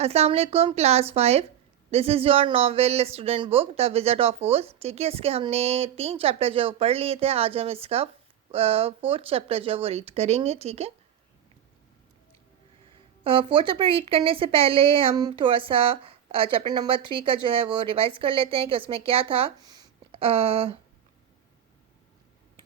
अस्सलाम वालेकुम class 5। This is your novel student book the wizard of ओज। ठीक है, इसके हमने 3 चैप्टर जो है वो पढ़ लिए थे। आज हम इसका 4th चैप्टर जो है वो रीड करेंगे। ठीक है, 4th चैप्टर रीड करने से पहले हम थोड़ा सा चैप्टर नंबर 3 का जो है वो रिवाइज कर लेते हैं कि उसमें क्या था।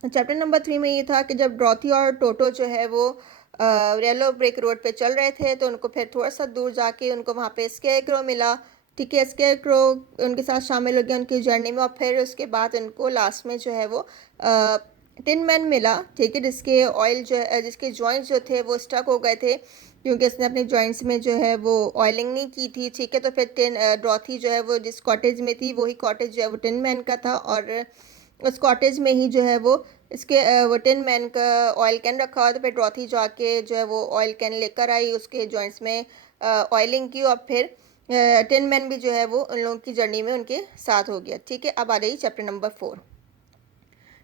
चैप्टर नंबर 3 में ये था कि जब डॉरथी और टोटो जो है वो येलो ब्रिक रोड पे चल रहे थे तो उनको फिर थोड़ा सा दूर जाके उनको वहाँ पे स्केयरक्रो मिला। ठीक है, स्केयरक्रो उनके साथ शामिल हो गया उनकी जर्नी में, और फिर उसके बाद उनको लास्ट में जो है वो टिन मैन मिला। ठीक है, जिसके ऑयल जो जिसके जॉइंट्स जो थे वो स्टक हो गए थे क्योंकि उसने अपने जॉइंट्स में जो है वो ऑयलिंग नहीं की थी। ठीक है, तो फिर डॉरथी जो है वो जिस कॉटेज में थी वही कॉटेज जो है वो टिन मैन का था, और उस कॉटेज में ही जो है वो इसके वो टिन मैन का ऑयल कैन रखा हुआ था। फिर डॉरथी जाके जो है वो ऑयल कैन लेकर आई, उसके जॉइंट्स में ऑयलिंग की, और फिर टिन मैन भी जो है वो उन लोगों की जर्नी में उनके साथ हो गया। ठीक है, अब आ रही chapter number 4।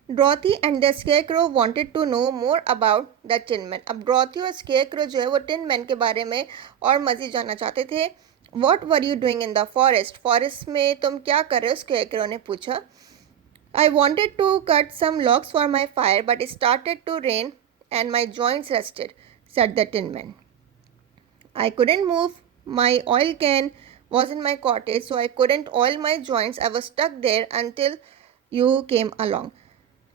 Dorothy and the scarecrow wanted to know more about the tin man. अब डॉरथी और स्केयरक्रो जो है वो टिन मैन के बारे में और मज़ीद जानना चाहते थे। What were you doing in the forest? Forest में तुम क्या कर रहे हो? स्केयरक्रो ने पूछा। I wanted to cut some logs for my fire, but it started to rain and my joints rusted, said the tin man. I couldn't move. My oil can was in my cottage, so I couldn't oil my joints. I was stuck there until you came along.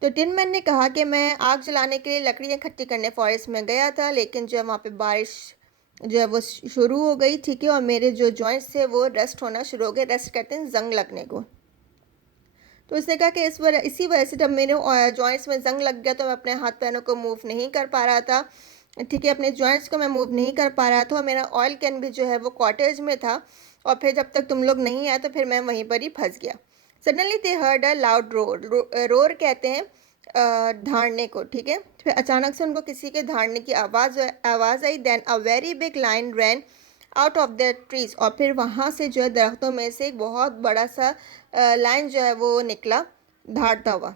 तो Tin man ने कहा कि मैं आग जलाने के लिए लकड़ियाँ इकट्ठी करने फॉरेस्ट में गया था, लेकिन जो है वहाँ पे बारिश जो है वो शुरू हो गई। ठीक है, और मेरे जो जॉइंट्स थे वो रस्ट होना शुरू हो गए। रस्ट कहते हैं जंग लगने को। तो उसने कहा कि इसी वजह से जब मेरे जॉइंट्स में जंग लग गया तो मैं अपने हाथ पैरों को मूव नहीं कर पा रहा था। ठीक है, अपने जॉइंट्स को मैं मूव नहीं कर पा रहा था, और मेरा ऑयल कैन भी जो है वो कॉटेज में था, और फिर जब तक तुम लोग नहीं आए तो फिर मैं वहीं पर ही फंस गया। Suddenly they heard a loud roar. Roar कहते हैं धाड़ने को। ठीक है, फिर अचानक से उनको किसी के धाड़ने की आवाज़ आई। Then a very big lion ran out of the trees, और फिर वहाँ से जो है दरख्तों में से एक बहुत बड़ा सा लाइन जो है वो निकला धाड़ता हुआ।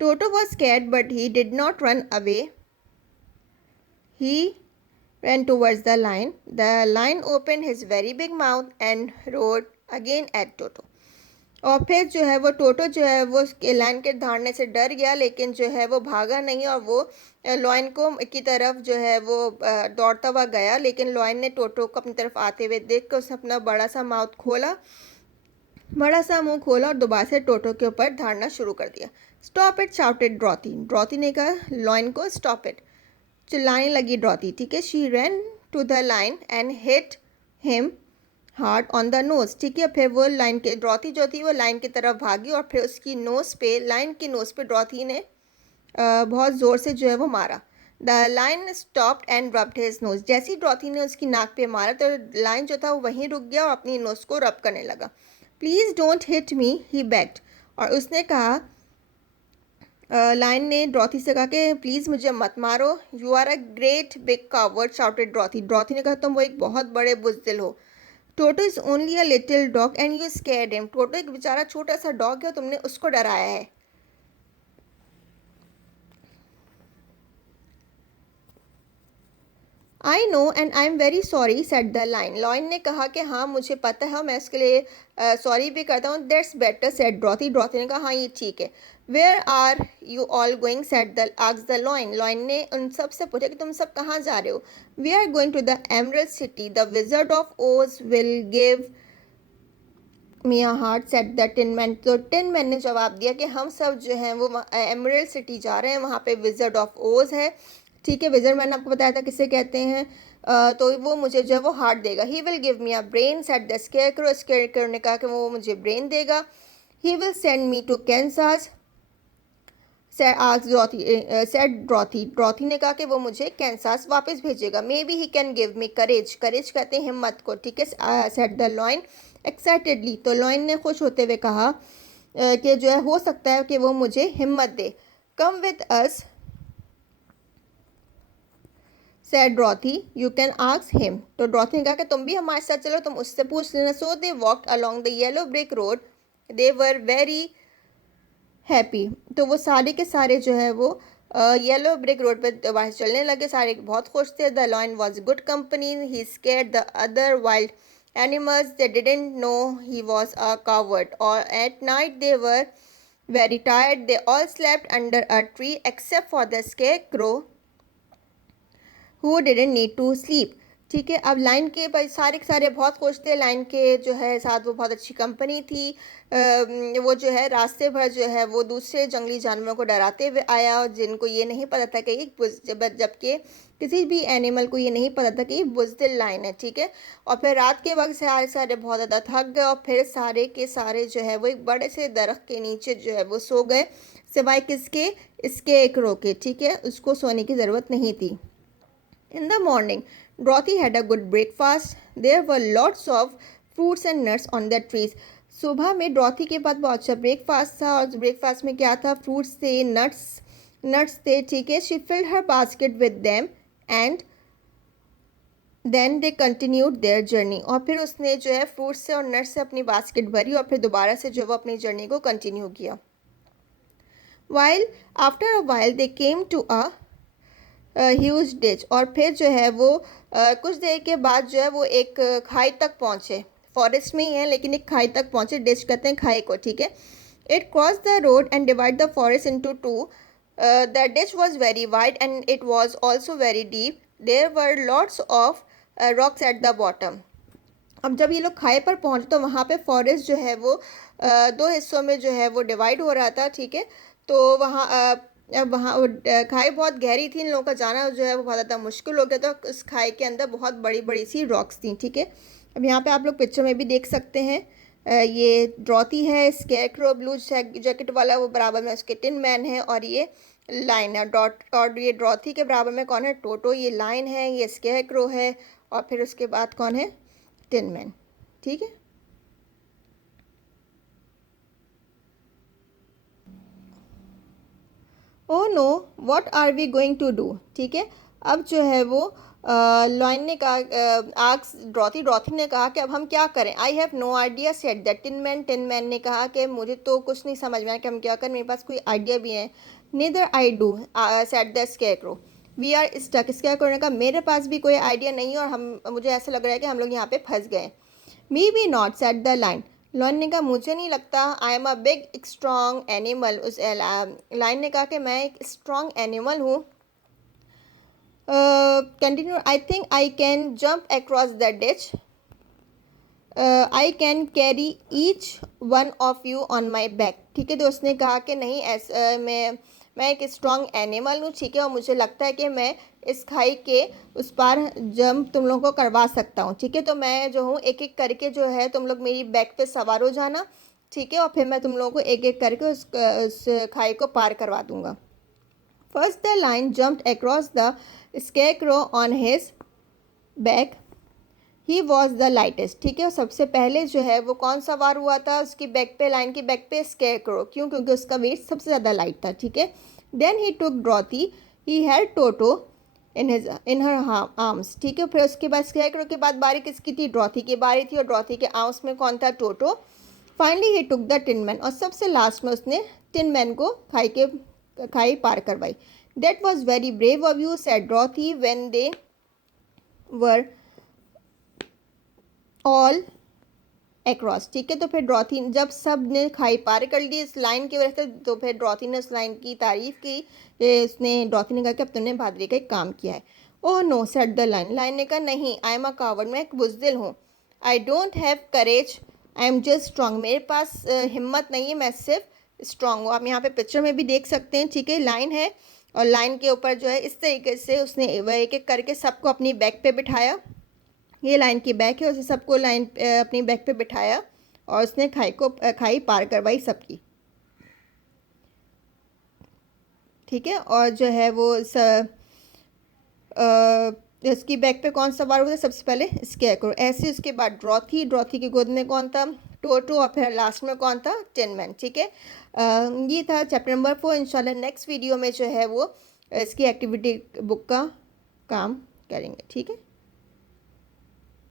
Toto was scared but he did not run away. He ran towards the line. The lion opened his very big mouth and roared again at Toto. और फिर जो है वो टोटो जो है वो लाइन के धाड़ने से डर गया, लेकिन जो है वो भागा नहीं, और वो लॉयन को की तरफ जो है वो दौड़ता हुआ गया। लेकिन लॉयन ने टोटो को अपनी तरफ आते हुए देख कर उसने अपना बड़ा सा मुंह खोला और दोबारा से टोटो के ऊपर धाड़ना शुरू कर दिया। Stop it, shouted Dorothy. Dorothy ने कहा लॉयन को स्टॉप इट। चिल्लाने लगी ड्रॉथी। ठीक है, she ran to the lion and hit him hard on the nose. ठीक है, फिर वो लाइन के ड्रॉथी जो थी वो लाइन की तरफ भागी, और फिर उसकी नोज पे लाइन की नोज पे ड्रॉथी ने बहुत ज़ोर से जो है वो मारा। The line stopped and rubbed his nose. जैसी ड्रॉथी ने उसकी नाक पे मारा तो लाइन जो था वो वहीं रुक गया और अपनी नोज को रब करने लगा। Please don't hit me, he bagged. और उसने कहा लाइन ने ड्रॉथी से कहा कि प्लीज़ मुझे मत मारो। You are a great big coward, shouted Dorothy. Dorothy ने कहा तुम वो एक बहुत बड़े बुज़दिल हो। Toto is only a little dog and you scared him. Toto एक बेचारा छोटा सा डॉग है, तुमने उसको डराया है। I know and I am very sorry, said the lion. Lion ने कहा कि हाँ मुझे पता है, मैं इसके लिए सॉरी भी करता हूँ। That's better, said Dorothy. Dorothy ने कहा हाँ ये ठीक है। Where are you all going, said the asked the lion. Lion ने उन सब से पूछा कि तुम सब कहाँ जा रहे हो। We are going to the Emerald City, the Wizard of Oz will give me a heart, said the tin Man. तो टिन मैन ने जवाब दिया कि हम सब जो हैं वो एमरल्ड सिटी जा रहे हैं, वहाँ पे विजर्ड ऑफ ओज है। ठीक है, विजर्ड मैंने आपको बताया था किसे कहते हैं। तो वो मुझे जो है वो हार्ट देगा। He will give me a brain, said the scarecrow. Scarecrow ने कहा कि वो मुझे ब्रेन देगा। He will send me to Kansas, said Dorothy. Dorothy ने कहा कि वो मुझे कैंसास वापस भेजेगा। Maybe he can give me courage. Courage कहते हैं हिम्मत को। ठीक है, सेड द लॉयन एक्साइटेडली। तो लॉयन ने खुश होते हुए कहा कि जो है हो सकता है कि वो मुझे हिम्मत दे। Come with us, said Dorothy, you can ask him. तो ड्रॉथी ने कहा कि तुम भी हमारे साथ चलो, तुम उससे पूछ लेना। So they walked along the yellow brick road. They were very happy. तो वो सारे के सारे जो है वो येलो ब्रिक रोड पे वहाँ चलने लगे, सारे बहुत खुश थे. The lion was good company, he scared the other wild animals. They didn't know he was a coward. Or at night they were very tired. They all slept under a tree except for the scarecrow who didn't need to sleep. ठीक है. अब line के भाई सारे के सारे बहुत खुश थे. लाइन के जो है साथ वो बहुत अच्छी कंपनी थी. वो जो है रास्ते भर जो है वो दूसरे जंगली जानवरों को डराते हुए आया, और जिनको ये नहीं पता था कि जबकि किसी भी एनिमल को ये नहीं पता था कि ये बुज़दिल लाइन है. ठीक है. और फिर रात के वक्त सारे सारे बहुत ज़्यादा थक गए, और फिर सारे के सारे जो है वो एक बड़े से दरख्त के नीचे जो है वो सो गए, सिवाय किसके, इसके एक रो के. ठीक है. उसको सोने की ज़रूरत नहीं थी. In the morning, Dorothy had a good breakfast. There were lots of fruits and nuts on the trees. सुबह में डॉथी के पास बहुत अच्छा ब्रेकफास्ट था, और ब्रेकफास्ट में क्या था, फ्रूट्स थे, नट्स थे. ठीक है. She filled her basket with them and then they continued their journey. और फिर उसने जो है फ्रूट्स से और नट्स से अपनी बास्केट भरी, और फिर दोबारा से जो वो अपनी जर्नी को कंटिन्यू किया. While after a while they came to a huge ditch. और फिर जो है वो कुछ देर के बाद जो है वो एक खाई तक पहुँचे. फॉरेस्ट में ही है लेकिन एक खाई तक पहुँचे. डिच कहते हैं खाई को. ठीक है. It cross the road and divide the forest into two. The ditch was very wide and it was also very deep. There were lots of rocks at the bottom. अब जब ये लोग खाई पर पहुँचे तो वहाँ पे फॉरेस्ट जो है वो दो हिस्सों में जो है वो डिवाइड हो रहा था. ठीक है. तो वहाँ अब वहाँ खाई बहुत गहरी थी. इन लोगों का जाना जो है वो बहुत ज़्यादा मुश्किल हो गया था. तो उस खाई के अंदर बहुत बड़ी बड़ी सी रॉक्स थी. ठीक है. अब यहाँ पे आप लोग पिक्चर में भी देख सकते हैं. ये ड्रॉथी है, स्केरक्रो ब्लू जैकेट वाला, वो बराबर में उसके टिन मैन है, और ये लाइन है. और ये ड्रॉथी के बराबर में कौन है, टोटो. ये लाइन है, ये स्केरक्रो है, और फिर उसके बाद कौन है, टिन मैन. ठीक है. Oh no what are we going to do. ठीक है. अब जो है वो लॉयन ने कहा, आक्स ड्रॉथी ने कहा कि अब हम क्या करें. I have no idea said that tin man ने कहा कि मुझे तो कुछ नहीं समझ में आया कि हम क्या करें, मेरे पास कोई आइडिया भी है. Neither I do said the scarecrow. We are stuck. Scarecrow ने कहा मेरे पास भी कोई आइडिया नहीं है, और हम मुझे ऐसा लग रहा है कि हम लोग यहाँ पे फंस गए. Maybe not said the lion. Lion ने कहा मुझे नहीं लगता. I am a big strong animal. उस लाइन ने कहा कि मैं एक स्ट्रॉन्ग एनिमल हूँ. Continue. I think I can jump across the ditch. I can carry each one of you on my back. ठीक है. तो उसने कहा कि नहीं, ऐसा मैं एक स्ट्रॉन्ग एनिमल हूँ. ठीक है. और मुझे लगता है कि मैं इस खाई के उस पार जंप तुम लोगों को करवा सकता हूँ. ठीक है. तो मैं जो हूँ एक एक करके जो है तुम लोग मेरी बैक पे सवार हो जाना. ठीक है. और फिर मैं तुम लोगों को एक एक करके उस खाई को पार करवा दूँगा. First the lion jumped across the scarecrow on his back. He was the lightest. ठीक है. सबसे पहले जो है वो कौन सवार हुआ था उसकी बैक पे, लाइन की बैक पे, स्केरक्रो. क्यों? क्योंकि उसका वेट सबसे ज़्यादा लाइट था. ठीक है. Then he took Dorothy. He had Toto in her arms. ठीक है. फिर उसके बाद स्केरक्रो के बाद बारी किसकी थी, ड्रॉथी की बारी थी, और ड्रॉथी के आर्म्स में कौन था, Toto. Finally he took the tin man. और सबसे लास्ट में उसने टिन मैन को खाई पार करवाई. That was very brave of you said Dorothy when they were all across. ठीक है. तो फिर ड्रॉथी जब सब ने खाई पार कर ली इस लाइन की वजह से, तो फिर ड्रॉथी ने उस लाइन की तारीफ की. ड्रॉथी ने कहा कि अब तुमने बहादुरी का एक काम किया है. Oh no said the lion. Lion ने कहा नहीं, आई एम अ कावर्ड. मैं एक बुज़दिल हूँ. I don't have courage, I am just strong. मेरे पास हिम्मत नहीं है, मैं सिर्फ स्ट्रॉन्ग हूँ. आप यहाँ पे पिक्चर में भी देख सकते हैं. ठीक है. लाइन है, और लाइन के ऊपर जो है इस तरीके से उसने वह एक एक करके सबको अपनी बैक पे बिठाया. ये लाइन की बैक है, उसे सबको लाइन अपनी बैक पे बिठाया, और उसने खाई पार करवाई सबकी. ठीक है. और जो है वो इसकी बैक पे कौन सवार हुआ था सबसे पहले, स्केरक्रो. ऐसे उसके बाद ड्रॉथी की गोद में कौन था, टोटो. और फिर लास्ट में कौन था, टिन मैन. ठीक है. ये था चैप्टर नंबर 4. इंशाल्लाह नेक्स्ट वीडियो में जो है वो इसकी एक्टिविटी बुक का काम करेंगे. ठीक है.